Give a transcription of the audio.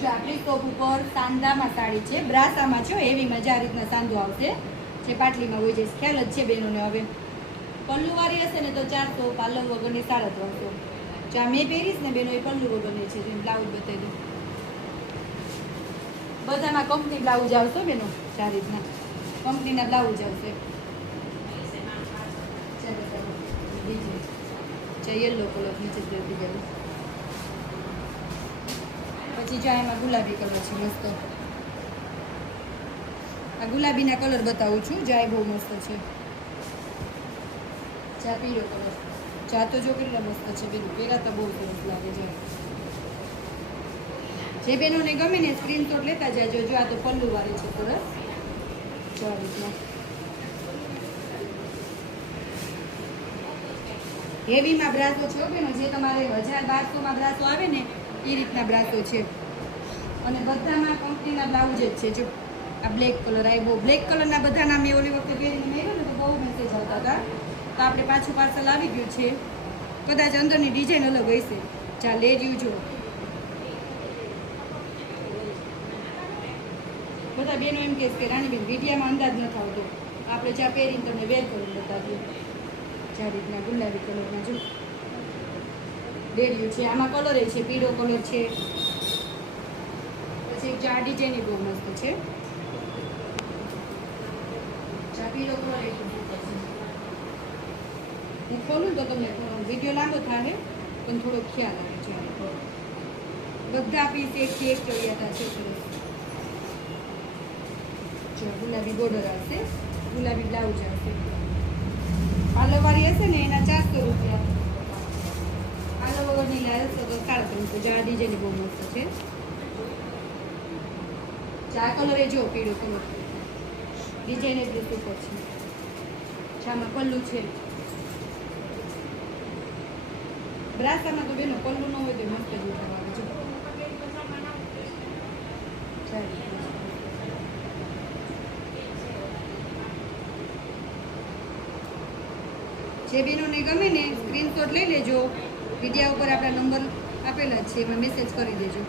જો આપણી ટોપ ઉપર સાંદામાં સાડી છે, બ્રાસામાં છે, એવી મજા આ રીતના સાંદો આવશે જે પાટલીમાં હોય છે. ખ્યાલ જ છે બેનોને. હવે પલ્લુવાળી હશે ને તો 400, પાલવ વગરની 350. જો આ મેં પહેરીશ ને બેનો એ પલ્લુ વગરની છે. જેમ બ્લાઉઝ બતાવી દઉં, બધામાં કંપની બ્લાઉઝ આવશે બેનો. આ રીતના કંપનીના બ્લાઉઝ આવશે. યલો કલર નીચે જતી ગયું. પછી જો એમાં ગુલાબી કલર છે મસ્ત. આ ગુલાબીના કલર બતાવું છું. જાય બહુ મસ્ત છે. ચા પીળો કલર. ચા તો જો કેટલા મસ્ત છે બેનું. પહેલા તો બહુ સરસ લાગે છે. જે બેનોને ગમે ને સ્ક્રીનશોટ લેતા જાજો. જો આ તો પલ્લુ વાળી છે સરસ. જો રીતના હેવીમાં બ્રાસો છે બેનો. જે તમારે 1200માં બ્રાસો આવે ને એ રીતના બ્રાસો છે. અને બધામાં કંપનીના બ્લાઉઝ જ છે. જો આ બ્લેક કલર આવ્યો. બ્લેક કલરના બધાના મેં ઓલી વખતે પહેરીને મેળવ્યો ને તો બહુ મેસેજ આવતા હતા. તો આપણે પાછું પાર્સલ આવી ગયું છે. કદાચ અંદરની ડિઝાઇન અલગ હશે. ચા લે રહ્યું જો. બધા બેનો એમ કહેશે કે રાણીબેન વિડીયામાં અંદાજ નથી આવતો. આપણે ચા પહેરીને તમને વેર કરીને બતાવીએ. આ રીતના ગુલાબી કલરના જો ડેરિયું છે. આમાં કલર છે, પીળો કલર છે. પછી એક આ ડિઝાઇન બહુ મસ્ત છે. ચા પીળો કલર હું ખોલું તો તમને વિડીયો લાંબો થાય પણ થોડો ખ્યાલ આવે છે. બધા પીસ એકથી એક ચોરિયાતા છે. જો ગુલાબી બોર્ડર આવશે, ગુલાબી બ્લાઉઝ આવશે. પાલવવાળી હશે ને એના 400 રૂપિયા. પાલવ વગરની લાવે તો 350. જો આ ડિઝાઇન બહુ મસ્ત છે. ચા કલર એ જો પીળો કલર ડિઝાઇન એટલી સુપર છે. ચામાં પલ્લું છે. બ્રાસામાં તો બેનો પલ્લું ન હોય તો મસ્ત જ આવે છે. જે બેનોને ગમે ને સ્ક્રીનશોટ લઈ લેજો. વિડીયા ઉપર આપણા નંબર આપેલા જ છે, એમાં મેસેજ કરી દેજો.